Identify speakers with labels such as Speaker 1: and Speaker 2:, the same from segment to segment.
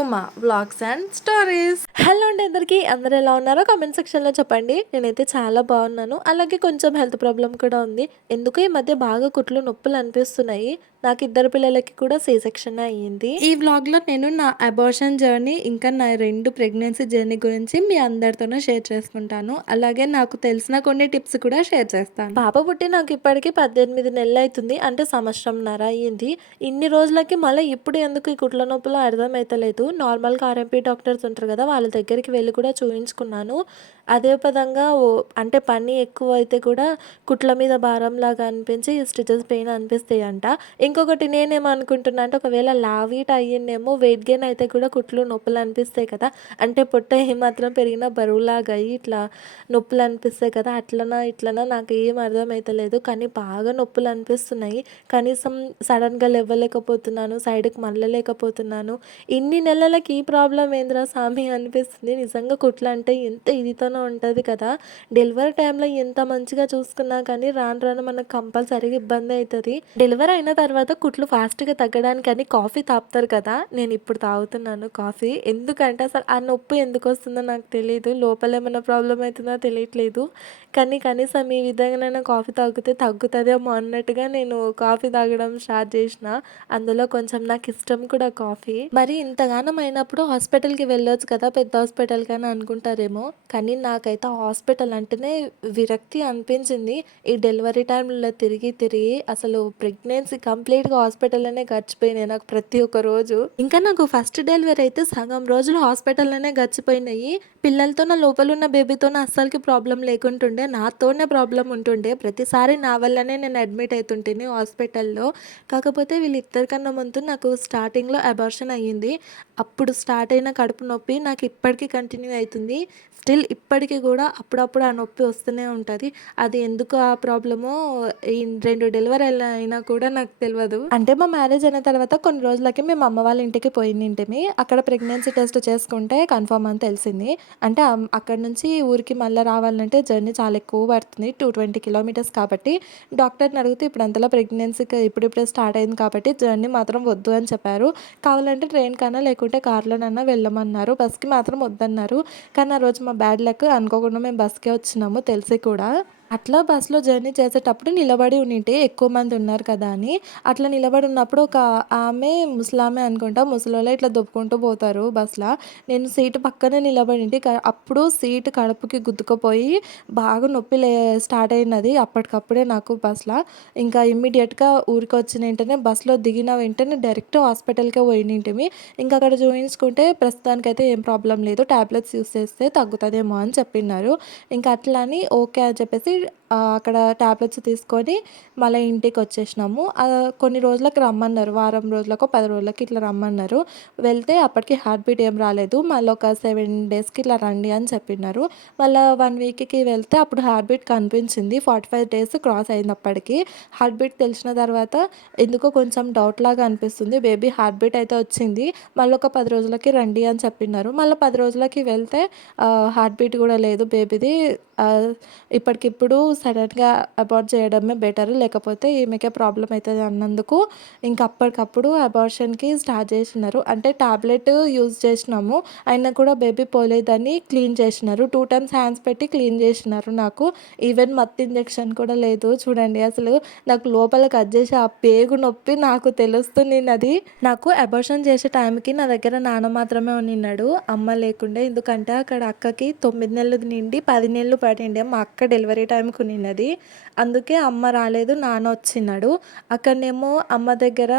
Speaker 1: Uma blogs and stories. Hello అండి అందరికీ. అందరు ఎలా ఉన్నారో కామెంట్ సెక్షన్లో చెప్పండి. నేనైతే చాలా బాగున్నాను. అలాగే కొంచెం హెల్త్ ప్రాబ్లం కూడా ఉంది. ఎందుకు ఈ మధ్య బాగా కుట్లు నొప్పులు అనిపిస్తున్నాయి. నాకు ఇద్దరు పిల్లలకి కూడా సి సెక్షన్ అయ్యింది. ఈ వ్లాగ్లో నేను నా అబార్షన్ జర్నీ ఇంకా నా రెండు ప్రెగ్నెన్సీ జర్నీ గురించి మీ అందరితోనూ షేర్ చేసుకుంటాను. అలాగే నాకు తెలిసిన కొన్ని టిప్స్ కూడా షేర్ చేస్తాను. పాప పుట్టి నాకు ఇప్పటికీ పద్దెనిమిది నెలలు అవుతుంది అంటే సంవత్సరంన్నర అయ్యింది. ఇన్ని రోజులకి మళ్ళీ ఇప్పుడు ఎందుకు ఈ కుట్ల నొప్పులు అర్థమైతలేదు? నార్మల్గా ఆర్ఎంపీ డాక్టర్స్ ఉంటారు కదా వాళ్ళ దగ్గరికి వెళ్ళి కూడా చూపించుకున్నాను అదే పదంగా ఓ- అంటే పని ఎక్కువ అయితే కూడా కుట్ల మీద భారం లాగా అనిపించి స్టిచెస్ పెయిన్ అనిపిస్తాయి అంట ఇంకొకటి నేనేమనుకుంటున్నా అంటే ఒకవేళ లావీట్ అయ్యిందేమో వెయిట్ గెయిన్ అయితే కూడా కుట్లు నొప్పులు అనిపిస్తాయి కదా. అంటే పొట్ట ఏమాత్రం పెరిగినా బరువులాగా అయ్యి ఇట్లా నొప్పులు అనిపిస్తాయి కదా. అట్లనా ఇట్లనా నాకు ఏం అర్థమవుతలేదు కానీ బాగా నొప్పులు అనిపిస్తున్నాయి. కనీసం సడన్గా లేవలేకపోతున్నాను సైడ్కి మళ్ళలేకపోతున్నాను. ఇన్ని నెలలకి ఈ ప్రాబ్లం ఏంద్రా సామి? అనిపిస్తుంది. నిజంగా కుట్లు అంటే ఎంత ఇదితోనో ఉంటుంది కదా. డెలివరీ టైంలో ఎంత మంచిగా చూసుకున్నా కానీ రాను రాను మనకు కంపల్సరీగా ఇబ్బంది అవుతుంది డెలివరీ అయిన తర్వాత కుట్లు ఫాస్ట్గా తగ్గడానికి అని కాఫీ తాపుతారు కదా. నేను ఇప్పుడు తాగుతున్నాను కాఫీ ఎందుకంటే అసలు ఆ నొప్పి ఎందుకు వస్తుందో నాకు తెలియదు లోపల ఏమైనా ప్రాబ్లం అవుతుందో తెలియట్లేదు. కానీ కనీసం ఈ విధంగానైనా కాఫీ తాగితే తగ్గుతుందేమో అన్నట్టుగా నేను కాఫీ తాగడం స్టార్ట్ చేసిన. అందులో కొంచెం నాకు ఇష్టం కూడా కాఫీ మరి ఇంతగానం అయినప్పుడు హాస్పిటల్కి వెళ్ళొచ్చు కదా పెద్ద హాస్పిటల్కి అని అనుకుంటారేమో. కానీ నాకైతే హాస్పిటల్ అంటేనే విరక్తి అనిపించింది. ఈ డెలివరీ టైంలో తిరిగి తిరిగి అసలు ప్రెగ్నెన్సీ కంప్లీట్గా హాస్పిటల్లోనే గడిచిపోయినాయి నాకు ప్రతి ఒక్క రోజు. ఇంకా నాకు ఫస్ట్ డెలివరీ అయితే సగం రోజులు హాస్పిటల్లోనే గడిచిపోయినాయి. పిల్లలతో నా లోపల ఉన్న బేబీతో అస్సలకి ప్రాబ్లం లేకుంటుండే నాతోనే ప్రాబ్లం ఉంటుండే. ప్రతిసారి నా వల్లనే నేను అడ్మిట్ అవుతుంటేనే హాస్పిటల్లో. కాకపోతే వీళ్ళిద్దరి కన్నా ముందు నాకు స్టార్టింగ్లో అబార్షన్ అయ్యింది. అప్పుడు స్టార్ట్ అయిన కడుపు నొప్పి నాకు ఇప్పటికీ కంటిన్యూ అవుతుంది. స్టిల్ ఇప్పటికీ కూడా అప్పుడప్పుడు ఆ నొప్పి వస్తూనే ఉంటుంది. అది ఎందుకు ఆ ప్రాబ్లమో ఈ రెండు డెలివరీ అయినా కూడా నాకు తెలియదు అంటే మా మ్యారేజ్ అయిన తర్వాత కొన్ని రోజులకి మేము అమ్మ వాళ్ళ ఇంటికి పోయింటిమి. అక్కడ ప్రెగ్నెన్సీ టెస్ట్ చేసుకుంటే కన్ఫర్మ్ అని తెలిసింది. అంటే అక్కడ నుంచి ఊరికి మళ్ళీ రావాలంటే జర్నీ చాలా ఎక్కువ పడుతుంది. టూ ట్వంటీ కిలోమీటర్స్ కాబట్టి. డాక్టర్ని అడిగితే ఇప్పుడు అంతలా ప్రెగ్నెన్సీకి ఇప్పుడిప్పుడే స్టార్ట్ అయింది కాబట్టి జర్నీ మాత్రం వద్దు అని చెప్పారు. కావాలంటే ట్రైన్ కన్నా లేకుంటే కార్లోనన్నా వెళ్ళమన్నారు. బస్కి మాత్రం వద్దన్నారు. కానీ ఆ రోజు మా బ్యాడ్ లక్ అనుకోకుండా మేము బస్కే వచ్చినాము తెలిసి కూడా అట్లా బస్సులో జర్నీ చేసేటప్పుడు నిలబడి ఉండింటే ఎక్కువ మంది ఉన్నారు కదా అని. అట్లా నిలబడి ఉన్నప్పుడు ఒక ఆమె ముసలామె అనుకుంటా ముసలోళ్ళే ఇట్లా దొప్పుకుంటూ పోతారు బస్సులో. నేను సీటు పక్కనే నిలబడి ఉంటే అప్పుడు సీటు కడుపుకి గుద్దుకుపోయి బాగా నొప్పి లే స్టార్ట్ అయినది అప్పటికప్పుడే నాకు బస్సులో. ఇంకా ఇమ్మీడియట్గా ఊరికి వచ్చిన వెంటనే బస్సులో దిగిన వెంటనే డైరెక్ట్ హాస్పిటల్కే పోయినింటిమి ఇంకా అక్కడ చూపించుకుంటే ప్రస్తుతానికైతే ఏం ప్రాబ్లం లేదు. టాబ్లెట్స్ యూస్ చేస్తే తగ్గుతుందేమో అని చెప్పినారు ఇంకా అట్లా అని ఓకే అని చెప్పేసి అక్కడ టాబ్లెట్స్ తీసుకొని మళ్ళీ ఇంటికి వచ్చేసినాము కొన్ని రోజులకు రమ్మన్నారు. వారం రోజులకు పది రోజులకి ఇట్లా రమ్మన్నారు. వెళ్తే అప్పటికి హార్ట్ బీట్ ఏం రాలేదు. మళ్ళీ ఒక సెవెన్ డేస్కి ఇట్లా రండి అని చెప్పినారు మళ్ళీ వన్ వీక్కి వెళ్తే అప్పుడు హార్ట్ బీట్ కనిపించింది. ఫార్టీ ఫైవ్ డేస్ క్రాస్ అయింది అప్పటికి హార్ట్ బీట్ తెలిసిన తర్వాత ఎందుకో కొంచెం డౌట్ లాగా అనిపిస్తుంది. బేబీ హార్ట్ బీట్ అయితే వచ్చింది. మళ్ళీ ఒక పది రోజులకి రండి అని చెప్పినారు మళ్ళీ పది రోజులకి వెళ్తే హార్ట్ బీట్ కూడా లేదు బేబీది. ఇప్పటికిప్పుడు ఇప్పుడు సడన్గా అబార్ట్ చేయడమే బెటర్. లేకపోతే ఈమెకే ప్రాబ్లం అవుతుంది అన్నందుకు ఇంకా అప్పటికప్పుడు అబార్షన్కి స్టార్ట్ చేసినారు. అంటే టాబ్లెట్ యూజ్ చేసినాము. అయినా కూడా బేబీ పోలేదని క్లీన్ చేసినారు. టూ టైమ్స్ హ్యాండ్స్ పెట్టి క్లీన్ చేసినారు నాకు. ఈవెన్ మత్తు ఇంజెక్షన్ కూడా లేదు. చూడండి అసలు నాకు లోపల కట్ చేసి ఆ పేగు నొప్పి నాకు తెలుస్తుంది అది నాకు అబార్షన్ చేసే టైంకి నా దగ్గర నాన్న మాత్రమే ఉన్నాడు అమ్మ లేకుండే. ఎందుకంటే అక్కడ అక్కకి తొమ్మిది నెలలు నిండి పది నెలలు పడిండే. మా అక్క డెలివరీ టైం టైంకి అందుకే అమ్మ రాలేదు నాన్న వచ్చినాడు. అక్కడనేమో అమ్మ దగ్గర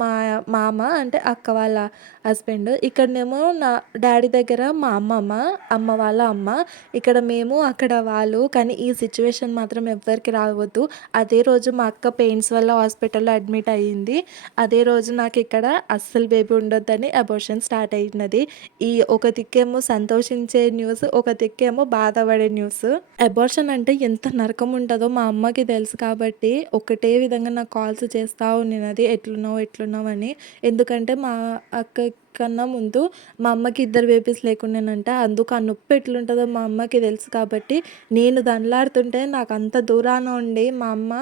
Speaker 1: మా మామ అంటే అక్క వాళ్ళ హస్బెండ్ ఇక్కడనేమో నా డాడీ దగ్గర మా అమ్మమ్మ అమ్మ వాళ్ళ అమ్మ. ఇక్కడ మేము అక్కడ వాళ్ళు కానీ ఈ సిచ్యువేషన్ మాత్రం ఎవ్వరికి రావద్దు. అదే రోజు మా అక్క పెయిన్స్ వల్ల హాస్పిటల్లో అడ్మిట్ అయ్యింది. అదే రోజు నాకు ఇక్కడ అస్సలు బేబీ ఉండొద్దని అబోర్షన్ స్టార్ట్ అయినది. ఈ ఒక దిక్కేమో సంతోషించే న్యూస్ ఒక దిక్కేమో బాధపడే న్యూస్. అబోర్షన్ అంటే ఎంత ఎంత నరకం ఉంటుందో మా అమ్మకి తెలుసు కాబట్టి ఒకటే విధంగా నాకు కాల్స్ చేస్తూ ఉన్నది ఎట్లున్నావు ఎట్లున్నావు అని. ఎందుకంటే మా అక్క కన్నా ముందు మా అమ్మకి ఇద్దరు బేబీస్ లేకుండానంటే. అందుకు ఆ నొప్పి ఎట్లుంటుందో మా అమ్మకి తెలుసు కాబట్టి నేను దండలాడుతుంటే నాకు అంత దూరాన ఉండి మా అమ్మ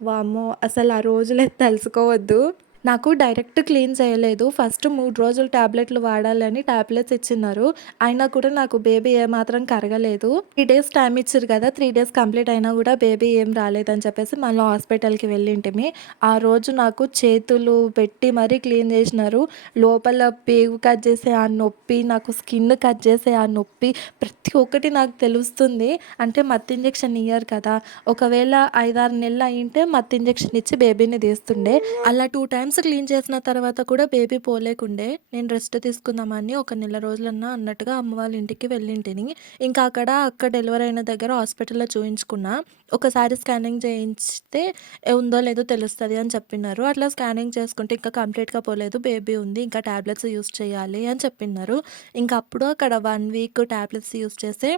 Speaker 1: వామ్మో అసలు ఆ రోజులే తెలుసుకోవద్దు నాకు డైరెక్ట్ క్లీన్ చేయలేదు. ఫస్ట్ మూడు రోజులు టాబ్లెట్లు వాడాలని ట్యాబ్లెట్స్ ఇచ్చినారు అయినా కూడా నాకు బేబీ ఏమాత్రం కరగలేదు. త్రీ డేస్ టైం ఇచ్చారు కదా త్రీ డేస్ కంప్లీట్ అయినా కూడా బేబీ ఏం రాలేదని చెప్పేసి మళ్ళీ హాస్పిటల్కి వెళ్ళింటిమి ఆ రోజు నాకు చేతులు పెట్టి మరీ క్లీన్ చేసినారు. లోపల పేగు కట్ చేసే ఆ నొప్పి నాకు స్కిన్ కట్ చేసే ఆ నొప్పి ప్రతి ఒక్కటి నాకు తెలుస్తుంది. అంటే మత్తు ఇంజెక్షన్ ఇయ్యారు కదా. ఒకవేళ ఐదారు నెలలు అయింటే మత్తు ఇంజెక్షన్ ఇచ్చి బేబీని తీస్తుండే. అలా టూ టైమ్స్ క్లీన్ చేసిన తర్వాత కూడా బేబీ పోలేకుండే నేను రెస్ట్ తీసుకుందామని ఒక నెల రోజులన్నా అన్నట్టుగా అమ్మ వాళ్ళ ఇంటికి వెళ్ళింటిని. ఇంకా అక్కడ అక్క డెలివరీ అయిన దగ్గర హాస్పిటల్లో చూయించుకున్నా. ఒకసారి స్కానింగ్ చేయించితే ఉందో లేదో తెలుస్తుంది అని చెప్పినారు అట్లా స్కానింగ్ చేసుకుంటే ఇంకా కంప్లీట్గా పోలేదు బేబీ ఉంది ఇంకా టాబ్లెట్స్ యూస్ చేయాలి అని చెప్పినారు ఇంకా అప్పుడు అక్కడ వన్ వీక్ టాబ్లెట్స్ యూస్ చేస్తే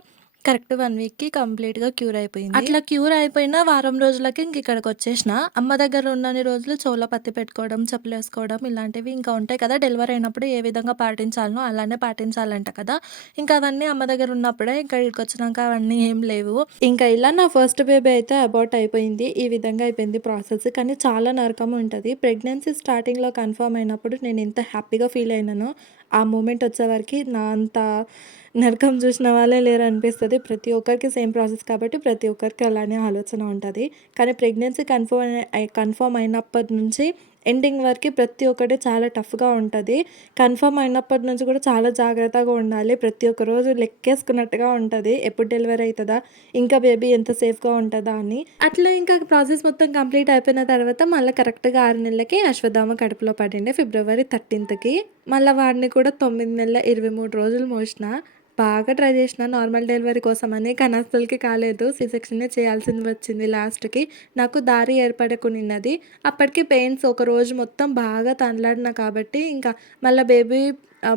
Speaker 1: కరెక్ట్ వన్ వీక్కి కంప్లీట్గా క్యూర్ అయిపోయింది. అట్లా క్యూర్ అయిపోయిన వారం రోజులకి ఇంక ఇక్కడికి వచ్చేసిన. అమ్మ దగ్గర ఉన్నన్ని రోజులు చోలో పత్తి పెట్టుకోవడం చెప్పులు వేసుకోవడం ఇలాంటివి ఇంకా ఉంటాయి కదా. డెలివరీ అయినప్పుడు ఏ విధంగా పాటించాలనో అలానే పాటించాలంట కదా. ఇంకా అవన్నీ అమ్మ దగ్గర ఉన్నప్పుడే ఇంకా ఇక్కడికి వచ్చినాక అవన్నీ ఏం లేవు. ఇంకా ఇలా నా ఫస్ట్ బేబీ అయితే అబౌట్ అయిపోయింది. ఈ విధంగా అయిపోయింది ప్రాసెస్. కానీ చాలా నరకం ఉంటుంది. ప్రెగ్నెన్సీ స్టార్టింగ్లో కన్ఫర్మ్ అయినప్పుడు నేను ఎంత హ్యాపీగా ఫీల్ అయినానో. ఆ మూమెంట్ వచ్చేవరకు నా అంత నరకం చూసిన వాళ్ళే లేరు అనిపిస్తుంది ప్రతి ఒక్కరికి సేమ్ ప్రాసెస్ కాబట్టి ప్రతి ఒక్కరికి అలానే ఆలోచన ఉంటుంది. కానీ ప్రెగ్నెన్సీ కన్ఫర్మ్ కన్ఫర్మ్ అయినప్పటి నుంచి ఎండింగ్ వరకు ప్రతి ఒక్కటి చాలా టఫ్గా ఉంటుంది. కన్ఫర్మ్ అయినప్పటి నుంచి కూడా చాలా జాగ్రత్తగా ఉండాలి. ప్రతి ఒక్క రోజు లెక్కేసుకున్నట్టుగా ఉంటుంది. ఎప్పుడు డెలివరీ అవుతుందా ఇంకా బేబీ ఎంత సేఫ్గా ఉంటుందా అని. అట్లా ఇంకా ప్రాసెస్ మొత్తం కంప్లీట్ అయిపోయిన తర్వాత మళ్ళీ కరెక్ట్గా ఆరు నెలలకి అశ్వధామ కడుపులో పడిండే ఫిబ్రవరి థర్టీన్త్కి మళ్ళీ వాడిని కూడా తొమ్మిది నెలల ఇరవై మూడు రోజులు మోసిన. బాగా ట్రై చేసిన నార్మల్ డెలివరీ కోసం అని కానీ అసలుకి కాలేదు. సి సెక్షనే చేయాల్సింది వచ్చింది లాస్ట్కి. నాకు దారి ఏర్పడకునిన్నది. అప్పటికి పెయిన్స్ ఒక రోజు మొత్తం బాగా తనలాడిన కాబట్టి ఇంకా మళ్ళీ బేబీ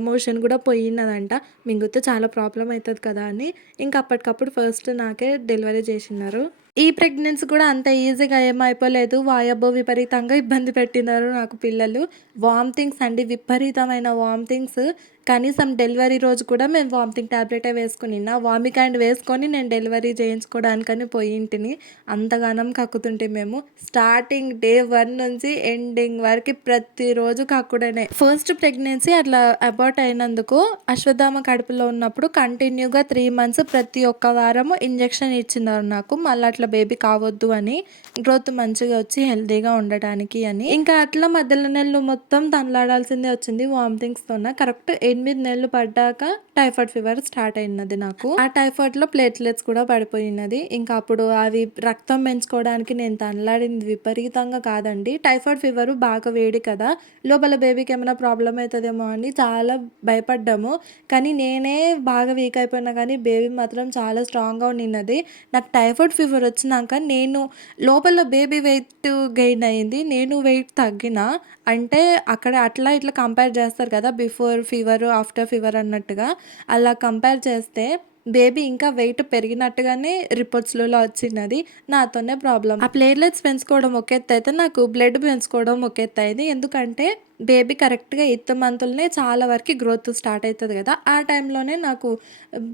Speaker 1: మోషన్ కూడా పోయినదంట. మింగితే చాలా ప్రాబ్లం అవుతుంది కదా అని ఇంకా అప్పటికప్పుడు ఫస్ట్ నాకే డెలివరీ చేసినారు. ఈ ప్రెగ్నెన్సీ కూడా అంత ఈజీగా ఏమైపోలేదు వాయబ్బో విపరీతంగా ఇబ్బంది పెట్టినారు నాకు పిల్లలు. వామిటింగ్స్ అండి విపరీతమైన వామిటింగ్స్ కనీసం డెలివరీ రోజు కూడా మేము వామిటింగ్ ట్యాబ్లెటే వేసుకుని నా వామిక్ అండ్ వేసుకొని నేను డెలివరీ చేయించుకోవడానికని పోయింటిని అంతగానం కక్కుతుంటే మేము స్టార్టింగ్ డే వన్ నుంచి ఎండింగ్ వరకు ప్రతిరోజు కక్కుడనే. ఫస్ట్ ప్రెగ్నెన్సీ అట్లా అబార్ట్ అయినందుకు అశ్వధామ కడుపులో ఉన్నప్పుడు కంటిన్యూగా త్రీ మంత్స్ ప్రతి ఒక్క వారము ఇంజెక్షన్ ఇచ్చినారు నాకు మళ్ళీ అట్లా బేబీ కావద్దు అని గ్రోత్ మంచిగా వచ్చి హెల్తీగా ఉండటానికి అని. ఇంకా అట్లా మధ్యలో నెలలు మొత్తం తనలాడాల్సిందే వచ్చింది వామిటింగ్స్తోన కరెక్ట్ ఎనిమిది నెలలు పడ్డాక టైఫాయిడ్ ఫీవర్ స్టార్ట్ అయినది నాకు. ఆ టైఫాయిడ్లో ప్లేట్లెట్స్ కూడా పడిపోయినది. ఇంకా అప్పుడు అవి రక్తం పెంచుకోవడానికి నేను తనలాడింది విపరీతంగా కాదండి. టైఫాయిడ్ ఫీవర్ బాగా వేడి కదా. లోపల బేబీకి ఏమైనా ప్రాబ్లం అవుతుందేమో అని చాలా భయపడ్డాము. కానీ నేనే బాగా వీక్ అయిపోయినా కానీ బేబీ మాత్రం చాలా స్ట్రాంగ్గా ఉన్నది నాకు టైఫాయిడ్ ఫీవర్ వచ్చినాక నేను లోపల బేబీ వెయిట్ గెయిన్ అయింది. నేను వెయిట్ తగ్గిన. అంటే అక్కడ అట్లా ఇట్లా కంపేర్ చేస్తారు కదా బిఫోర్ ఫీవర్ ఆఫ్టర్ ఫీవర్ అన్నట్టుగా అలా కంపేర్ చేస్తే బేబీ ఇంకా వెయిట్ పెరిగినట్టుగానే రిపోర్ట్స్లలో వచ్చినది. నాతోనే ప్రాబ్లం ఆ ప్లేట్లెట్స్ పెంచుకోవడం ఒక ఎత్తు అయితే నాకు బ్లడ్ పెంచుకోవడం ఒక ఎత్తు అయింది. ఎందుకంటే బేబీ కరెక్ట్గా ఎయిత్ మంత్లోనే చాలా వరకు గ్రోత్ స్టార్ట్ అవుతుంది కదా. ఆ టైంలోనే నాకు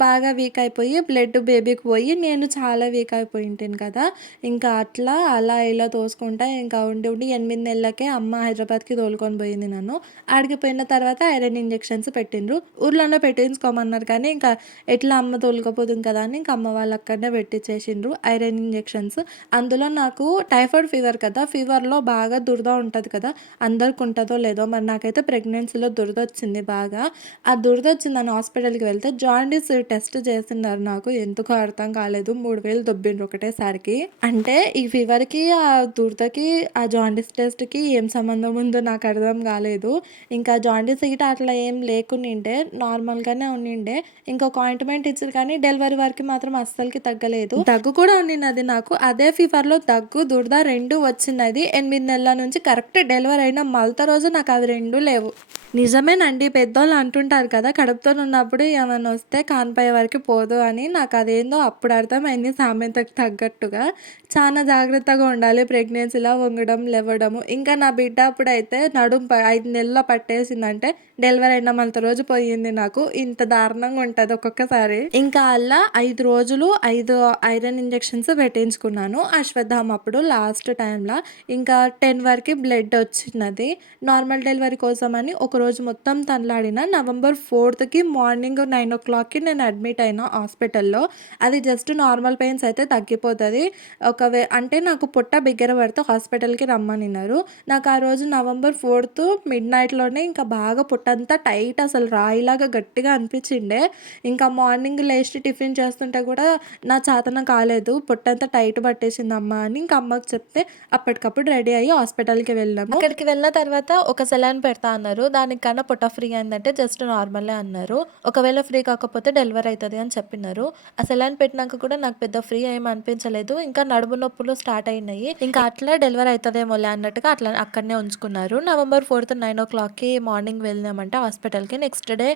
Speaker 1: బాగా వీక్ అయిపోయి బ్లడ్ బేబీకి పోయి నేను చాలా వీక్ అయిపోయి ఉంటాను కదా. ఇంకా అట్లా అలా ఇలా తోసుకుంటా ఇంకా ఉండి ఉండి ఎనిమిది నెలలకే అమ్మ హైదరాబాద్కి తోలుకొని పోయింది నన్ను. ఆడికి పోయిన తర్వాత ఐరన్ ఇంజెక్షన్స్ పెట్టిండ్రు. ఊర్లోనే పెట్టించుకోమన్నారు కానీ ఇంకా ఎట్లా అమ్మ తోలుకపోతుంది కదా అని ఇంకా అమ్మ వాళ్ళు అక్కడనే పెట్టించేసిండ్రు ఐరన్ ఇంజెక్షన్స్. అందులో నాకు టైఫాయిడ్ ఫీవర్ కదా. ఫీవర్లో బాగా దురద ఉంటుంది కదా. అందరికి ఉంటుందో లేదు మరి నాకైతే ప్రెగ్నెన్సీలో దురద వచ్చింది బాగా. ఆ దురద వచ్చిందని హాస్పిటల్కి వెళ్తే జాండీస్ టెస్ట్ చేసినారు నాకు. ఎందుకో అర్థం కాలేదు. మూడు వేలు దొబ్బిండ్రు ఒకటేసారికి. అంటే ఈ ఫీవర్కి ఆ దురదకి ఆ జాండీస్ టెస్ట్కి ఏం సంబంధం ఉందో నాకు అర్థం కాలేదు. ఇంకా జాండీస్ గిట అట్లా ఏం లేకునిండే నార్మల్గానే ఉండిండే. ఇంకొక ఆయింట్మెంట్ ఇచ్చారు కానీ డెలివరీ వరకు మాత్రం అస్సలకి తగ్గలేదు. దగ్గు కూడా ఉండినది నాకు. అదే ఫీవర్లో దగ్గు దురద రెండు వచ్చినది. ఎనిమిది నెలల నుంచి కరెక్ట్ డెలివరీ అయిన మలత రోజు నాకు నాకు అవి రెండు లేవు. నిజమేనండి పెద్దోళ్ళు అంటుంటారు కదా కడుపుతో ఉన్నప్పుడు ఏమైనా వస్తే కానిపై వరకు పోదు అని. నాకు అదేందో అప్పుడు అర్థమైంది సామెతకు తగ్గట్టుగా. చాలా జాగ్రత్తగా ఉండాలి ప్రెగ్నెన్సీలో వంగడం లేవడము. ఇంకా నా బిడ్డ అప్పుడైతే నడుం ప- ఐదు నెలల్లో పట్టేసిందంటే డెలివరీ అయిన మళ్ళీ రోజు పోయింది నాకు. ఇంత దారుణంగా ఉంటుంది ఒక్కొక్కసారి. ఇంకా అలా ఐదు రోజులు ఐదు ఐరన్ ఇంజెక్షన్స్ పెట్టించుకున్నాను. అశ్వత్థామ అప్పుడు లాస్ట్ టైంలో. ఇంకా టెన్ వరకు బ్లడ్ వచ్చినది. నార్మల్ డెలివరీ కోసం అని ఒక రోజు మొత్తం తనలాడిన నవంబర్ ఫోర్త్కి మార్నింగ్ నైన్ ఓ క్లాక్కి నేను అడ్మిట్ అయినా హాస్పిటల్లో అది జస్ట్ నార్మల్ పెయిన్స్ అయితే తగ్గిపోతుంది. ఒకవే అంటే నాకు పుట్ట బిగ్గర పడితే హాస్పిటల్కి రమ్మనిన్నారు నాకు ఆ రోజు నవంబర్ ఫోర్త్ మిడ్ నైట్లోనే ఇంకా బాగా పుట్టంతా టైట్ అసలు రాయిలాగా గట్టిగా అనిపించిండే. ఇంకా మార్నింగ్ లేచి టిఫిన్ చేస్తుంటే కూడా నా చేతన కాలేదు పొట్టంతా టైట్ పట్టేసింది అమ్మ అని ఇంకా అమ్మకి చెప్తే అప్పటికప్పుడు రెడీ అయ్యి హాస్పిటల్కి వెళ్ళాము. అక్కడికి వెళ్ళిన తర్వాత ఒక సెలైన్ పెడతా అన్నారు. దానికన్నా పొట్ట ఫ్రీ అయిందంటే జస్ట్ నార్మలే అన్నారు. ఒకవేళ ఫ్రీ కాకపోతే డెలివరీ అవుతుంది అని చెప్పినారు. ఆ సెలైన్ పెట్టినాక కూడా నాకు పెద్ద ఫ్రీ ఏం అనిపించలేదు. ఇంకా నడుము నొప్పులు స్టార్ట్ అయినాయి. ఇంకా అట్లా డెలివరీ అవుతుందేమోలే అన్నట్టుగా అట్లా అక్కడనే ఉంచుకున్నారు. నవంబర్ ఫోర్త్ నైన్ ఓ క్లాక్కి మార్నింగ్ వెళ్ళినామంటే హాస్పిటల్కి నెక్స్ట్ డే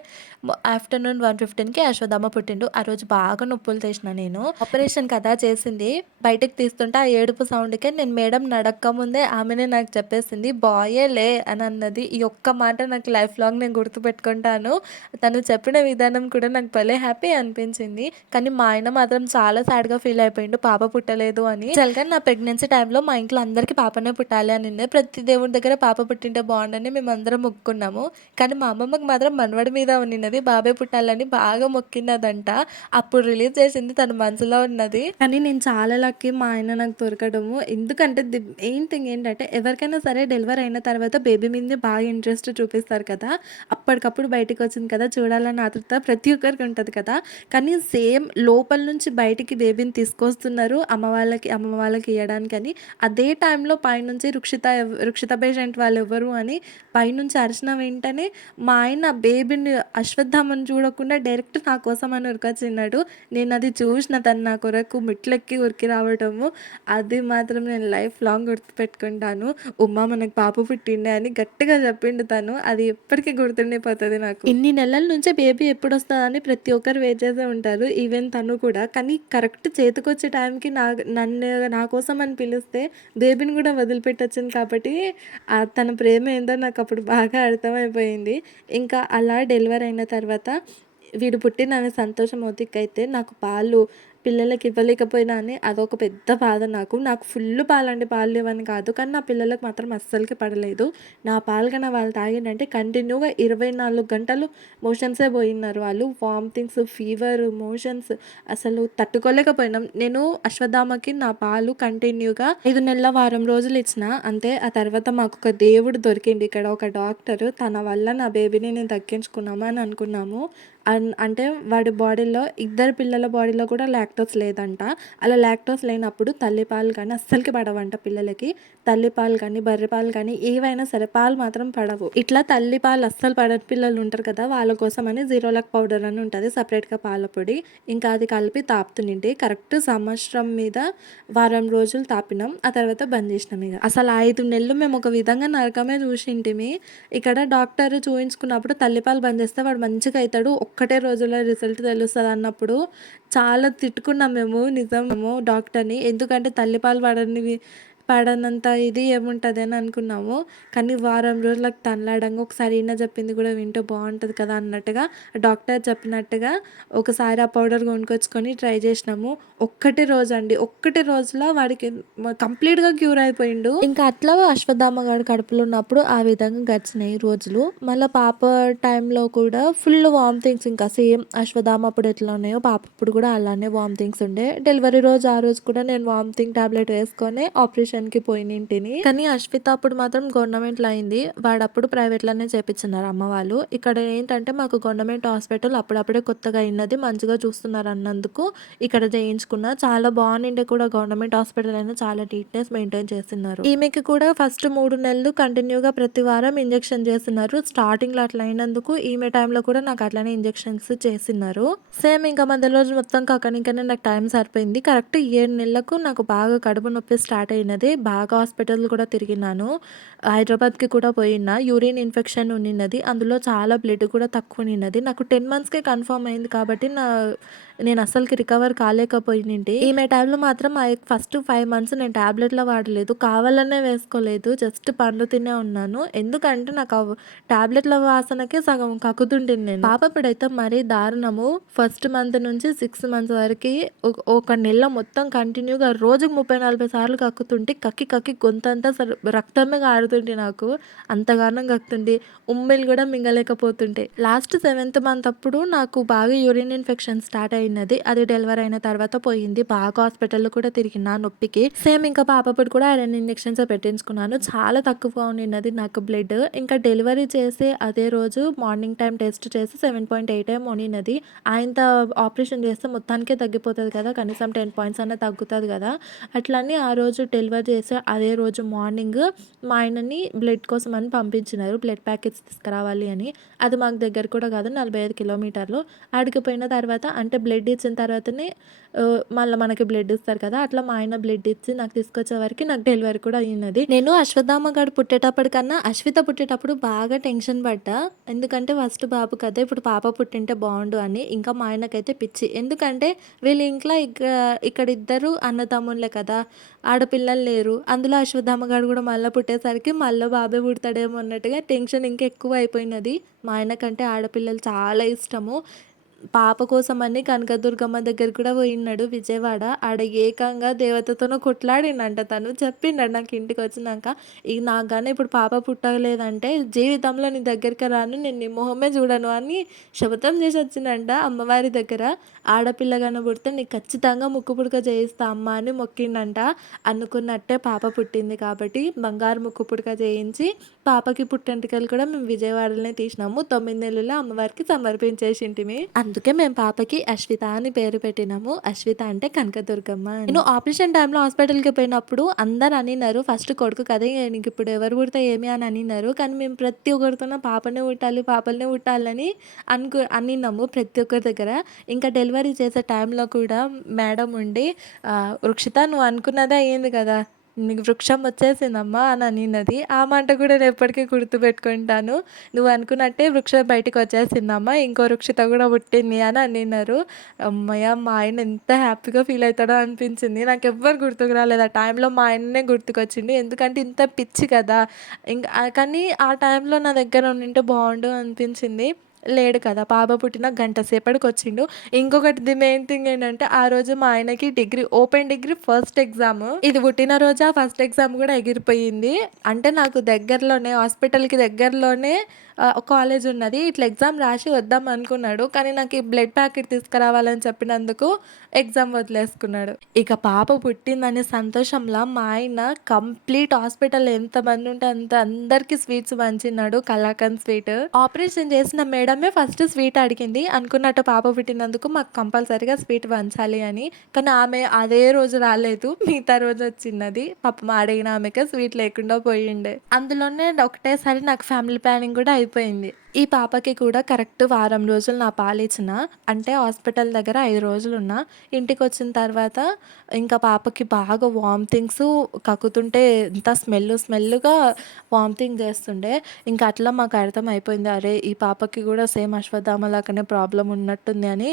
Speaker 1: ఆఫ్టర్నూన్ వన్ ఫిఫ్టీన్కి అశ్వదమ్మ పుట్టిండు. ఆ రోజు బాగా నొప్పులు తెసిన నేను. ఆపరేషన్ కదా చేసింది. బయటకు తీస్తుంటే ఆ ఏడుపు సౌండ్కే నేను మేడం నడక్క ముందే ఆమెనే నాకు చెప్పేసింది బాయే లే అని అన్నది ఈ ఒక్క మాట నాకు లైఫ్ లాంగ్ నేను గుర్తుపెట్టుకుంటాను. తను చెప్పిన విధానం కూడా నాకు భలే హ్యాపీ అనిపించింది. కానీ మా ఆయన మాత్రం చాలా సాడ్గా ఫీల్ అయిపోయిండు. పాప పుట్టలేదు అని. చల్లగా నా ప్రెగ్నెన్సీ టైంలో మా ఇంట్లో అందరికీ పాపనే పుట్టాలి అని ప్రతి దేవుడి దగ్గర పాప పుట్టింటే బాగుండని మేము అందరం మొక్కుకున్నాము కానీ మా అమ్మమ్మకి మాత్రం మనవడి మీద ఉన్నది బాబే పుట్టాలని బాగా మొక్కినదంట. అప్పుడు రిలీజ్ చేసింది తన మనసులో ఉన్నది. కానీ నేను చాలా లక్కీ మా ఆయన నాకు దొరకడము. ఎందుకంటే ది మెయిన్ థింగ్ ఏంటంటే ఎవరికైనా సరే డెలివరీ అయిన తర్వాత బేబీ మీద బాగా ఇంట్రెస్ట్ చూపిస్తారు కదా. అప్పటికప్పుడు బయటికి వచ్చింది కదా చూడాలని ఆతృత ప్రతి ఒక్కరికి ఉంటుంది కదా. కానీ సేమ్ లోపల నుంచి బయటికి బేబీని తీసుకొస్తున్నారు అమ్మ వాళ్ళకి అమ్మ వాళ్ళకి ఇవ్వడానికి అని. అదే టైంలో పైనుంచి రుక్షిత రుక్షిత పేషెంట్ వాళ్ళు ఎవరు అని పైనుంచి అరిచిన వెంటనే మా ఆయన బేబీని అశ్వత్థామని చూడకుండా డైరెక్ట్ నా కోసం అని ఉరికొచ్చిన్నాడు. నేను అది చూసిన తను నా కొరకు మెట్లెక్కి ఉరికి రావడము అది మాత్రం నేను లైఫ్ లాంగ్ గుర్తుపెట్టుకుంటాను. ఉమ్మా మనకు పాప పుట్టిండే అని గట్టిగా చెప్పిండు తను. అది ఎప్పటికీ గుర్తుండిపోతుంది నాకు. ఇన్ని నెలల నుంచే బేబీ ఎప్పుడు వస్తుందని ప్రతి ఒక్కరు వెయిట్ చేస్తూ ఉంటారు. ఈవెన్ తను కూడా. కానీ కరెక్ట్ చేతికొచ్చే టైంకి నా నన్ను నా కోసం అని పిలిస్తే బేబీని కూడా వదిలిపెట్టొచ్చింది కాబట్టి తన ప్రేమ ఏందో నాకు అప్పుడు బాగా అర్థమైపోయింది. ఇంకా అలా డెలివరీ అయిన తర్వాత వీడు పుట్టిన సంతోషం అవుతికైతే నాకు పాలు పిల్లలకి ఇవ్వలేకపోయినా అని అదొక పెద్ద బాధ నాకు. నాకు ఫుల్ పాలండి పాలు లేవని కాదు. కానీ నా పిల్లలకు మాత్రం అస్సలకి పడలేదు. నా పాలు కన్నా వాళ్ళు తాగిందంటే కంటిన్యూగా ఇరవై నాలుగు గంటలు మోషన్సే పోయినారు వాళ్ళు. వామిటింగ్స్ ఫీవర్ మోషన్స్ అసలు తట్టుకోలేకపోయినాం. నేను అశ్వత్థామకి నా పాలు కంటిన్యూగా ఐదు నెలల వారం రోజులు ఇచ్చిన అంతే. ఆ తర్వాత మాకు ఒక దేవుడు దొరికింది ఇక్కడ ఒక డాక్టర్. తన వల్ల నా బేబీని నేను దక్కించుకున్నాము అని అనుకున్నాము. అంటే వాడి బాడీలో ఇద్దరు పిల్లల బాడీలో కూడా లాక్టోస్ లేదంట. అలా లాక్టోస్ లేనప్పుడు తల్లిపాలు కానీ అస్సలకి పడవంట పిల్లలకి. తల్లిపాలు కానీ బర్రెపాలు కానీ ఏవైనా సరే పాలు మాత్రం పడవు. ఇట్లా తల్లిపాలు అస్సలు పడని పిల్లలు ఉంటారు కదా వాళ్ళ కోసం అని జీరోలాక్ పౌడర్ అని ఉంటుంది సపరేట్గా పాల పొడి. ఇంకా అది కలిపి తాపుతుండే కరెక్ట్ సంవత్సరం మీద వారం రోజులు తాపినాం. ఆ తర్వాత బంద్ చేసినాం ఇక. అసలు ఐదు నెలలు మేము ఒక విధంగా నరకమే చూసింటిమి. ఇక్కడ డాక్టర్ చూపించుకున్నప్పుడు తల్లిపాలు బంద్ చేస్తే వాడు మంచిగా అవుతాడు ఒక్కటే రోజులో రిజల్ట్ తెలుస్తుంది అన్నప్పుడు చాలా తిట్టుకున్నాం మేము. నిజమేమో డాక్టర్ని. ఎందుకంటే తల్లిపాలు పడనివి పడనంత ఇది ఏముంటుంది అని అనుకున్నాము. కానీ వారం రోజులకు తనలాడంగా ఒకసారి ఈయన చెప్పింది కూడా వింటే బాగుంటుంది కదా అన్నట్టుగా డాక్టర్ చెప్పినట్టుగా ఒకసారి ఆ పౌడర్ కొనుక్కొచ్చుకొని ట్రై చేసినాము. ఒక్కటి రోజు అండి ఒక్కటి రోజులో వాడికి కంప్లీట్గా క్యూర్ అయిపోయిండు. ఇంకా అట్లా అశ్వత్థామ గారి కడుపులో ఉన్నప్పుడు ఆ విధంగా గడిచినాయి రోజులు. మళ్ళీ పాప టైంలో కూడా ఫుల్ వామిటింగ్స్ ఇంకా సేమ్ అశ్వత్థామ అప్పుడు ఎట్లా ఉన్నాయో పాప అప్పుడు కూడా అలానే వామిటింగ్స్ ఉండే. డెలివరీ రోజు ఆ రోజు కూడా నేను వామిటింగ్ టాబ్లెట్ వేసుకొని ఆపరేషన్ ఆపరేషన్కి పోయినింటిని. కానీ అశ్విత అప్పుడు మాత్రం గవర్నమెంట్లో అయింది. వాడు అప్పుడు ప్రైవేట్లోనే చేపించున్నారు అమ్మ వాళ్ళు. ఇక్కడ ఏంటంటే మాకు గవర్నమెంట్ హాస్పిటల్ అప్పుడప్పుడే కొత్తగా అయినది మంచిగా చూస్తున్నారు అన్నందుకు ఇక్కడ చేయించుకున్నా. చాలా బాగుండే కూడా గవర్నమెంట్ హాస్పిటల్ అయినా చాలా నీట్నెస్ మెయింటైన్ చేస్తున్నారు. ఈమెకి కూడా ఫస్ట్ మూడు నెలలు కంటిన్యూగా ప్రతి వారం ఇంజెక్షన్ చేస్తున్నారు. స్టార్టింగ్లో అట్లా అయినందుకు ఈమె టైంలో కూడా నాకు అట్లానే ఇంజెక్షన్స్ చేసినారు సేమ్ ఇంకా మధ్య రోజు మొత్తం కాకనికనే నాకు టైం సరిపోయింది. కరెక్ట్ ఏడు నెలలకు నాకు బాగా కడుపు నొప్పి స్టార్ట్ అయినది. అయితే బాగా హాస్పిటల్ కూడా తిరిగినాను. హైదరాబాద్కి కూడా పోయినా యూరిన్ ఇన్ఫెక్షన్ ఉన్నిన్నది అందులో చాలా బ్లడ్ కూడా తక్కువ ఉన్నది నాకు టెన్ మంత్స్కే కన్ఫర్మ్ అయింది కాబట్టి నా నేను అస్సలకి రికవర్ కాలేకపోయినండి ఈమె టైంలో మాత్రం ఫస్ట్ ఫైవ్ మంత్స్ నేను టాబ్లెట్లో వాడలేదు. కావాలనే వేసుకోలేదు జస్ట్ పండు తినే ఉన్నాను. ఎందుకంటే నాకు ట్యాబ్లెట్ల టాబ్లెట్ల వాసనకే సగం కక్కుతుంటుంది నేను. పాప ఇప్పుడైతే మరీ దారుణము. ఫస్ట్ మంత్ నుంచి సిక్స్ మంత్స్ వరకు ఒక- ఒక నెల మొత్తం కంటిన్యూగా రోజుకు ముప్పై నలభై సార్లు కక్కుతుంటే కక్కి కక్కి గొంతంతా సర్ రక్తమే కారుతుంటే నాకు. అంతగానం కక్కుతుండే ఉమ్మెలు కూడా మింగలేకపోతుంటే లాస్ట్ సెవెంత్ మంత్ అప్పుడు నాకు బాగా యూరిన్ ఇన్ఫెక్షన్ స్టార్ట్ అయినది. అది డెలివరీ అయిన తర్వాత పోయింది. బాగా హాస్పిటల్లో కూడా తిరిగిన నొప్పికి. సేమ్ ఇంకా పాపప్పుడు కూడా ఐరన్ ఇంజెక్షన్స్ పెట్టించుకున్నాను. చాలా తక్కువగా ఉండినది నాకు బ్లడ్. ఇంకా డెలివరీ చేసే అదే రోజు మార్నింగ్ టైం టెస్ట్ చేసి సెవెన్ పాయింట్ ఎయిట్ ఏం ఉన్నది ఆయనతో ఆపరేషన్ చేస్తే మొత్తానికే తగ్గిపోతుంది కదా. కనీసం టెన్ పాయింట్స్ అన్న తగ్గుతుంది కదా. అట్లని ఆ రోజు డెలివరీ చేస్తే అదే రోజు మార్నింగ్ మా ఆయనని బ్లడ్ కోసం అని పంపించినారు. బ్లడ్ ప్యాకెట్స్ తీసుకురావాలి అని. అది మాకు దగ్గర కూడా కాదు నలభై ఐదు కిలోమీటర్లు. ఆడికి పోయిన తర్వాత అంటే బ్లడ్ ఇచ్చిన తర్వాతనే మళ్ళీ మనకి బ్లడ్ ఇస్తారు కదా అట్లా మా ఆయన బ్లడ్ ఇచ్చి నాకు తీసుకొచ్చే వరకు నాకు డెలివరీ కూడా అయినది. నేను అశ్వత్థామ గారు పుట్టేటప్పటికన్నా అశ్విత పుట్టేటప్పుడు బాగా టెన్షన్ పడ్డా. ఎందుకంటే ఫస్ట్ బాబు కదా ఇప్పుడు పాప పుట్టింటే బాగుండు అని. ఇంకా మా ఆయనకైతే పిచ్చి. ఎందుకంటే వీళ్ళ ఇంట్లో ఇక్కడ ఇక్కడ ఇద్దరు అన్నతమ్ముళ్ళే కదా. ఆడపిల్లలు లేరు. అందులో అశ్వత్థామగాడు కూడా మళ్ళీ పుట్టేసరికి మళ్ళీ బాబే పుడతాడేమో అన్నట్టుగా టెన్షన్ ఇంకా ఎక్కువ అయిపోయినది. మా ఆయనకంటే ఆడపిల్లలు చాలా ఇష్టము. పాప కోసమని కనకదుర్గమ్మ దగ్గర కూడా పోయినాడు విజయవాడ. ఆడ ఏకంగా దేవతతోనూ కొట్లాడినంట తను. చెప్పిండు నాకు ఇంటికి వచ్చినాక. ఇక నాకు కానీ ఇప్పుడు పాప పుట్టలేదంటే జీవితంలో నీ దగ్గరికి రాను నేను నీ మొహమే చూడను అని శపథం చేసి వచ్చిందంట అమ్మవారి దగ్గర. ఆడపిల్ల కనబడితే పుడితే నీకు ఖచ్చితంగా ముక్కు పుడక చేయిస్తా అమ్మ అని మొక్కిండంట. అనుకున్నట్టే పాప పుట్టింది కాబట్టి బంగారు ముక్కు పుడక చేయించి పాపకి పుట్టెంటికలు కూడా మేము విజయవాడలోనే తీసినాము. తొమ్మిది నెలల్లో అమ్మవారికి సమర్పించేసింటిమి అందుకే మేము పాపకి అశ్విత అని పేరు పెట్టినాము. అశ్విత అంటే కనకదుర్గమ్మ నేను ఆపరేషన్ టైంలో హాస్పిటల్కి పోయినప్పుడు అందరు అనినారు ఫస్ట్ కొడుకు కదా నీకు ఇప్పుడు ఎవరు పుడితే ఏమి అని అనినారు కానీ మేము ప్రతి ఒక్కరితోన పాపనే పుట్టాలి పాపలనే పుట్టాలని అనుకు అనినాము ప్రతి ఒక్కరి దగ్గర. ఇంకా డెలివరీ చేసే టైంలో కూడా మేడం ఉండి "ఆ, వృక్షిత నువ్వు అనుకున్నదే అయ్యింది కదా నీకు వృక్షం వచ్చేసిందమ్మా అని అనిన్నది ఆ మాట కూడా నేను ఎప్పటికీ గుర్తుపెట్టుకుంటాను. నువ్వు అనుకున్నట్టే వృక్షం బయటకు వచ్చేసిందమ్మా ఇంకో వృక్షిత కూడా పుట్టింది అని అనిన్నారు అమ్మయ్య మా ఆయన ఎంత హ్యాపీగా ఫీల్ అవుతాడో అనిపించింది. నాకు ఎవ్వరు గుర్తుకు రాలేదు. ఆ టైంలో మా ఆయననే గుర్తుకొచ్చింది. ఎందుకంటే ఇంత పిచ్చి కదా. ఇంకా కానీ ఆ టైంలో నా దగ్గర ఉండింటే బాగుండు అనిపించింది. లేడు కదా. పాప పుట్టిన గంట సేపటికి వచ్చిండు ఇంకొకటి ది మెయిన్ థింగ్ ఏంటంటే ఆ రోజు మా ఆయనకి degree open degree first exam ఇది పుట్టిన రోజు ఆ ఫస్ట్ ఎగ్జామ్ కూడా ఎగిరిపోయింది. అంటే నాకు దగ్గరలోనే హాస్పిటల్కి దగ్గరలోనే కాలేజ్ ఉన్నది. ఇట్లా ఎగ్జామ్ రాసి వద్దాం అనుకున్నాడు. కానీ నాకు ఈ బ్లడ్ ప్యాకెట్ తీసుకురావాలని చెప్పినందుకు ఎగ్జామ్ వదిలేసుకున్నాడు. ఇక పాప పుట్టిందనే సంతోషంలో మా ఆయన కంప్లీట్ హాస్పిటల్ ఎంతమంది ఉంటే అంత అందరికి స్వీట్స్ పంచినాడు కలాకండ్ స్వీట్ ఆపరేషన్ చేసిన మేడమే ఫస్ట్ స్వీట్ అడిగింది. అనుకున్నట్టు పాప పుట్టినందుకు మాకు కంపల్సరీగా స్వీట్ పంచాలి అని. కానీ ఆమె అదే రోజు రాలేదు. మిగతా రోజు వచ్చినది పాపం అడిగిన ఆమెకే స్వీట్ లేకుండా పోయిండే. అందులోనే ఒకటేసారి నాకు ఫ్యామిలీ ప్లానింగ్ కూడా అయిపోయింది ఈ పాపకి కూడా కరెక్ట్ వారం రోజులు నా పాలిచ్చిన అంటే హాస్పిటల్ దగ్గర ఐదు రోజులు ఉన్నా. ఇంటికి వచ్చిన తర్వాత ఇంకా పాపకి బాగా వామిటింగ్స్ కక్కుతుంటే ఎంత స్మెల్ స్మెల్గా వామిటింగ్ చేస్తుండే. ఇంకా అట్లా మాకు అర్థం అయిపోయింది అరే ఈ పాపకి కూడా సేమ్ అశ్వత్థామ లాగానే ప్రాబ్లం ఉన్నట్టుంది అని.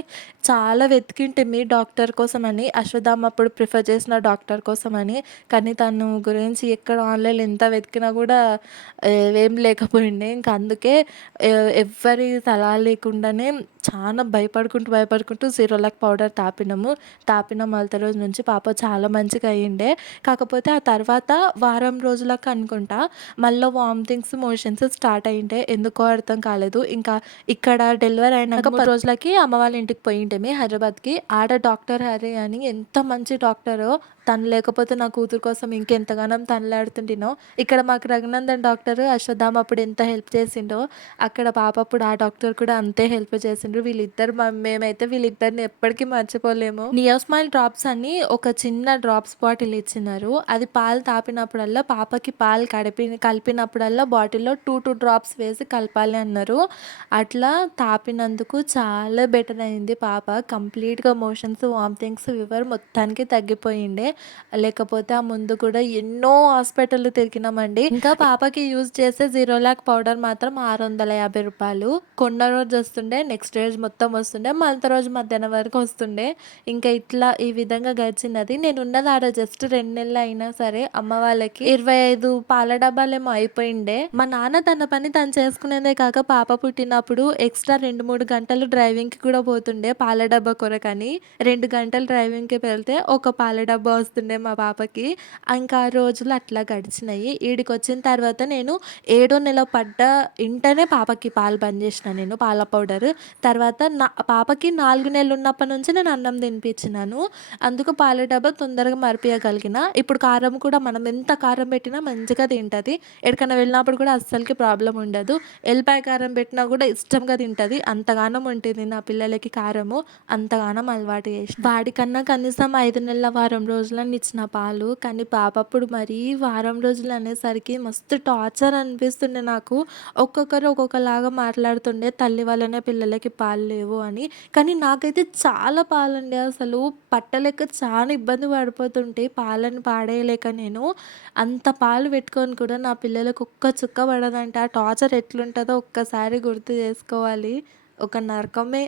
Speaker 1: చాలా వెతికింటే మీ డాక్టర్ కోసం అని అశ్వత్థామ అప్పుడు ప్రిఫర్ చేసిన డాక్టర్ కోసం అని కానీ తను గురించి ఎక్కడ ఆన్లైన్ ఎంత వెతికినా కూడా ఏం లేకపోయిండే. ఇంకా అందుకే ఎవ్వరి సలహా లేకుండానే చాలా భయపడుకుంటూ భయపడుకుంటూ జీరోలాక్ పౌడర్ తాపినాము. తాపిన మలత రోజు నుంచి పాప చాలా మంచిగా అయ్యిండే. కాకపోతే ఆ తర్వాత వారం రోజులకు అనుకుంటా మళ్ళీ వామిటింగ్స్ మోషన్స్ స్టార్ట్ అయ్యిండే. ఎందుకో అర్థం కాలేదు. ఇంకా ఇక్కడ డెలివరీ అయినాక పది రోజులకి అమ్మ వాళ్ళ ఇంటికి పోయింటేమి హైదరాబాద్కి. ఆడ డాక్టర్ హరి అని ఎంత మంచి డాక్టరో తను లేకపోతే నా కూతురు కోసం ఇంకెంతగానో తనలాడుతుంటినో. ఇక్కడ మాకు రఘునందన్ డాక్టర్ అశ్వత్థామ అప్పుడు ఎంత హెల్ప్ చేసిండో అక్కడ పాప అప్పుడు ఆ డాక్టర్ కూడా అంతే హెల్ప్ చేసిండ్రు. వీళ్ళిద్దరు మేమైతే వీళ్ళిద్దరిని ఎప్పటికీ మర్చిపోలేము. నియోస్మైల్ డ్రాప్స్ అని ఒక చిన్న డ్రాప్స్ బాటిల్ ఇచ్చినారు. అది పాలు తాపినప్పుడల్లా పాపకి పాలు కడిపి కలిపినప్పుడల్లా బాటిల్లో టూ టూ డ్రాప్స్ వేసి కలపాలి అన్నారు. అట్లా తాపినందుకు చాలా బెటర్ అయింది పాప. కంప్లీట్గా మోషన్స్ వామిటింగ్స్ వివర్ మొత్తానికి తగ్గిపోయిండే. లేకపోతే ఆ ముందు కూడా ఎన్నో హాస్పిటల్ తిరిగినామండి. ఇంకా పాపకి యూజ్ చేసే జీరో ల్యాక్ పౌడర్ మాత్రం ఆరు వందల యాభై రూపాయలు. కొన్న రోజు వస్తుండే నెక్స్ట్ రోజు మొత్తం వస్తుండే మళ్ళీ రోజు మధ్యాహ్నం వరకు వస్తుండే. ఇంకా ఇట్లా ఈ విధంగా గడిచినది. నేను ఉన్నది ఆడ జస్ట్ రెండు నెలలు అయినా సరే అమ్మ వాళ్ళకి ఇరవై ఐదు పాల డబ్బాలేమో అయిపోయిండే. మా నాన్న తన పని తను చేసుకునేదే కాక పాప పుట్టినప్పుడు ఎక్స్ట్రా రెండు మూడు గంటలు డ్రైవింగ్కి కూడా పోతుండే పాల డబ్బా కొరకని. రెండు గంటలు డ్రైవింగ్కి వెళ్తే ఒక పాల డబ్బా వస్తుండే మా పాపకి. ఇంకా ఆ రోజులు అట్లా గడిచినాయి. ఈడికి వచ్చిన తర్వాత నేను ఏడో నెల పడ్డ ఇంటనే పాపకి పాలు బంద్ చేసిన నేను పాల పౌడర్. తర్వాత నా పాపకి నాలుగు నెలలు ఉన్నప్పటి నుంచి నేను అన్నం తినిపించినాను. అందుకు పాల డబ్బా తొందరగా మరిపించగలిగిన ఇప్పుడు కారం కూడా మనం ఎంత కారం పెట్టినా మంచిగా తింటుంది. ఎక్కడికైనా వెళ్ళినప్పుడు కూడా అస్సలకి ప్రాబ్లం ఉండదు. ఎల్లిపాయ కారం పెట్టినా కూడా ఇష్టంగా తింటుంది. అంతగానం ఉంటుంది నా పిల్లలకి కారము. అంతగానం అలవాటు చేసి వాడికన్నా కనీసం ఐదు నెలల వారం రోజులని ఇచ్చిన పాలు. కానీ పాపప్పుడు మరీ వారం రోజులు అనేసరికి మస్తు టార్చర్ అనిపిస్తుండే నాకు. ఒక్కొక్కరు ఒక్కొక్కలాగా మాట్లాడుతుండే తల్లి వల్లనే పిల్లలకి పాలు లేవు అని. కానీ నాకైతే చాలా పాలండి. అసలు పట్టలేక చాలా ఇబ్బంది పడిపోతుంటే పాలను పాడేయలేక నేను అంత పాలు పెట్టుకొని కూడా నా పిల్లలకు ఒక్క చుక్క పడదంటే ఆ టార్చర్ ఎట్లుంటుందో ఒక్కసారి గుర్తు చేసుకోవాలి. ఒక నరకమే.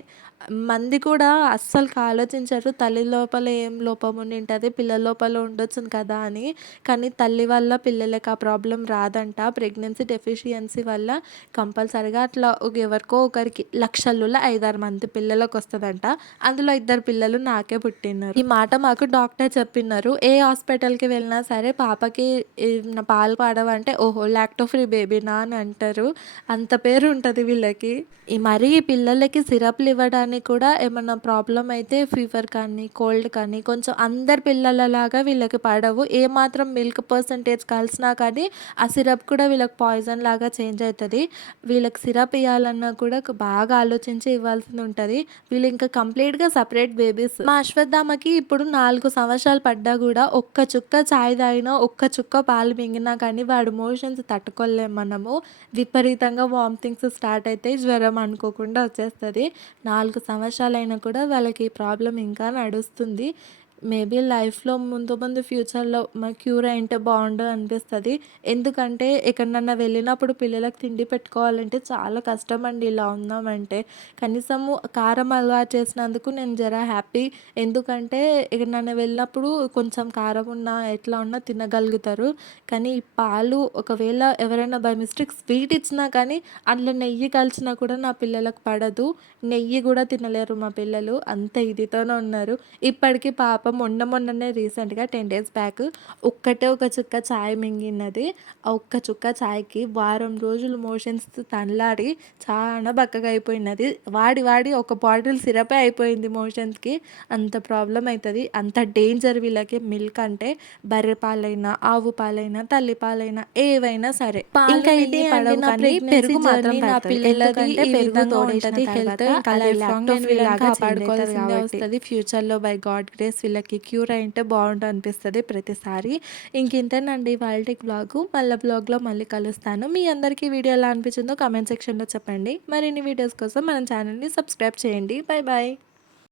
Speaker 1: మంది కూడా అస్సలు ఆలోచించరు తల్లి లోపల ఏం లోపం ఉండి ఉంటుంది పిల్లల లోపల ఉండొచ్చు కదా అని. కానీ తల్లి వల్ల పిల్లలకి ఆ ప్రాబ్లం రాదంట. ప్రెగ్నెన్సీ డెఫిషియన్సీ వల్ల కంపల్సరిగా అట్లా ఒక ఎవరికో ఒకరికి లక్షల్లో ఐదారు మంది పిల్లలకు వస్తుందంట. అందులో ఇద్దరు పిల్లలు నాకే పుట్టినారు. ఈ మాట మాకు డాక్టర్ చెప్పినారు. ఏ హాస్పిటల్కి వెళ్ళినా సరే పాపకి పాలు పాడవంటే ఓహో లాక్టో ఫ్రీ బేబీనా అని అంటారు. అంత పేరు ఉంటుంది వీళ్ళకి. ఈ మరీ ఈ పిల్లలకి సిరప్లు ఇవ్వడానికి కూడా ఏమన్నా ప్రాబ్లం అయితే ఫీవర్ కానీ కోల్డ్ కానీ కొంచెం అందరి పిల్లలలాగా వీళ్ళకి పడవు. ఏమాత్రం మిల్క్ పర్సంటేజ్ కలిసినా కానీ ఆ సిరప్ కూడా వీళ్ళకి పాయిజన్ లాగా చేంజ్ అవుతుంది. వీళ్ళకి సిరప్ ఇవ్వాలన్నా కూడా బాగా ఆలోచించి ఇవ్వాల్సి ఉంటుంది. వీళ్ళు ఇంకా కంప్లీట్గా సపరేట్ బేబీస్. మా అశ్వత్థామకి ఇప్పుడు నాలుగు సంవత్సరాలు పడ్డా కూడా ఒక్క చుక్క చాయ్ తాగినా ఒక్క చుక్క పాలు మింగినా కానీ వాడు మోషన్స్ తట్టుకోలేము మనము. విపరీతంగా వామిటింగ్స్ స్టార్ట్ అయితే జ్వరం అనుకోకుండా వచ్చేస్తుంది. నాలుగు సంవత్సరాలైనా కూడా వాళ్ళకి ఈ ప్రాబ్లం ఇంకా నడుస్తుంది. మేబీ లైఫ్లో ముందు ముందు ఫ్యూచర్లో మా క్యూర్ అయింటే బాగుండు అనిపిస్తుంది. ఎందుకంటే ఎక్కడన్నా వెళ్ళినప్పుడు పిల్లలకు తిండి పెట్టుకోవాలంటే చాలా కష్టం అండి ఇలా ఉందామంటే కనీసము కారం అలవాటు చేసినందుకు నేను జర హ్యాపీ. ఎందుకంటే ఎక్కడన్నా వెళ్ళినప్పుడు కొంచెం కారం ఉన్నా ఎట్లా ఉన్నా తినగలుగుతారు. కానీ ఈ పాలు ఒకవేళ ఎవరైనా బై మిస్టేక్ స్వీట్ ఇచ్చినా కానీ అందులో నెయ్యి కలిసినా కూడా నా పిల్లలకు పడదు. నెయ్యి కూడా తినలేరు మా పిల్లలు. అంత ఇదితోనే ఉన్నారు. ఇప్పటికీ పాప మొన్న మొన్ననే రీసెంట్గా టెన్ డేస్ బ్యాక్ ఒక్కటే ఒక చుక్క ఛాయ్ మింగినది. ఆ ఒక్క చుక్క ఛాయ్కి వారం రోజులు మోషన్స్ తనలాడి చాలా బక్కగా అయిపోయినది. వాడి వాడి ఒక బాటిల్ సిరపే అయిపోయింది మోషన్స్కి. అంత ప్రాబ్లం అవుతుంది అంత డేంజర్ వీళ్ళకి మిల్క్ అంటే బర్రె పాలైనా ఆవు పాలైనా తల్లి పాలైనా ఏవైనా సరే. ఇంకా ఇది పడవు కానీ పెరుగు మాత్రం నా పిల్లలది పెరుగుతో ఉంటుంది హెల్త్ కాపాడుకోవాల్సిందే వస్తుంది. ఫ్యూచర్లో బై గాడ్ గ్రేస్ వీళ్ళకి క్యూర్ అయింటే బాగుంటుంది అనిపిస్తుంది ప్రతిసారి. ఇంకింతేనండి వాళ్ళ బ్లాగు. మళ్ళీ బ్లాగ్లో మళ్ళీ కలుస్తాను. మీ అందరికీ వీడియో ఎలా అనిపించిందో కామెంట్ సెక్షన్లో చెప్పండి. మరిన్ని వీడియోస్ కోసం మన ఛానల్ని సబ్స్క్రైబ్ చేయండి. Bye bye